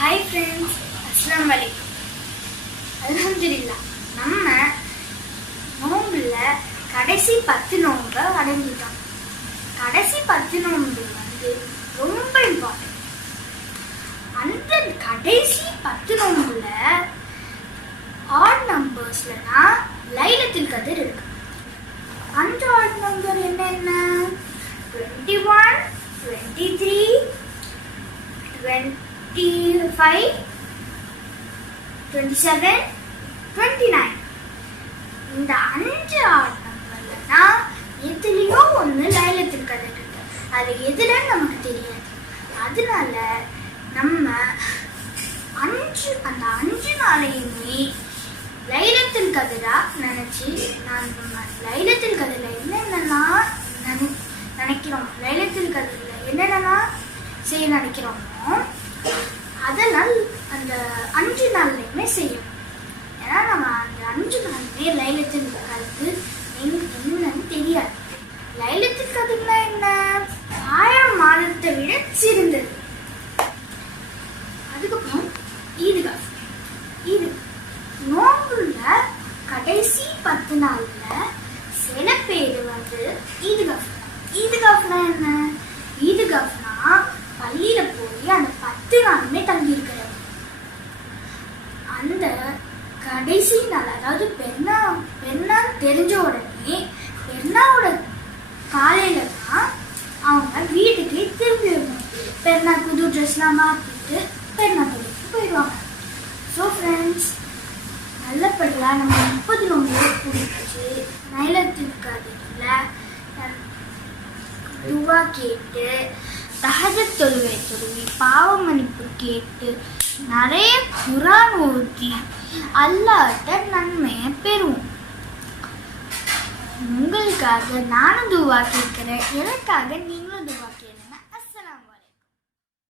Hi friends, அஸ்ஸலாமு அலைக்கும். அல்ஹம்துலில்லாஹ், நம்ம நோம்புல கடைசி 10 நோம்பை அடைஞ்சிட்டோம். கடைசி 10 நோம்பு ரொம்ப இம்பார்ட்டன்ட். அந்த கடைசி 10 நோம்புல ஆட் நம்பர்ஸ்ல தான் லைலத்துல் கத்ர் இருக்கு. அந்த ஆட் நம்பர் என்னென்ன? 21, 23, 25, 27, 29. இந்த 5 ஆட் நம்பர்ல தான் எதுலயோ ஒண்ணு லைலத்துல் கத்ர் இருக்கு. அது எதுலன்னு நமக்கு தெரியாது. அதனால நம்ம அந்த 5 நாளையுமே லைலத்துல் கத்ரா நினைச்சு நம்ம லைலத்துல் கத்ர்ல என்னென்னலாம் நினைக்கிறோம், லைலத்துல் கத்ர்ல என்னென்னலாம் செய்ய நினைக்கிறோமோ அதெல்லாம் அந்த 5 நாள்லையுமே செய்யணும். ஏன்னா நம்ம அந்த 5 நாளுமே லைலத்துல் கத்ர் என்னன்னு தெரியாது. லைலத்துல் கத்ர்னா என்ன? 1000 மாதத்தை விட சிறந்தது. அதுக்கப்புறம் ஈத்காஃப். இது நோம்புல கடைசி 10 நாள்ல சில பேர் ஈத்காஃப்னா என்ன? ஈத்காஃப்னா பள்ளியில போய் அந்த 10 நாளுமே தங்கி இருக்கிறது. அந்த கடைசி நாள், அதாவது பெருநாள் தெரிஞ்ச உடனே பெருநாளோட காலையில தான் அவங்க வீட்டுக்கு திரும்பி வருவாங்க. பெருநாள் புது ட்ரெஸ்லாம் மாற்றிட்டு பெருநாள் தொழிலுக்கு போயிடுவாங்க. ஸோ ஃப்ரெண்ட்ஸ், நல்லபடியாக நம்ம 30 நோம்பு பிடிச்சி லைலத்துல் கத்ர்ல துவா கேட்டு தஹஜ்ஜுத் தொழுகை தொழுவி பாவ மன்னிப்பு கேட்டு நிறைய குர்ஆன் ஓதி அல்லாஹ்ட்ட நன்மையை பெறுவோம். உங்களுக்காக நானும் துவா கேட்கிறேன், எனக்காக நீங்களும் துவா கேளுங்க.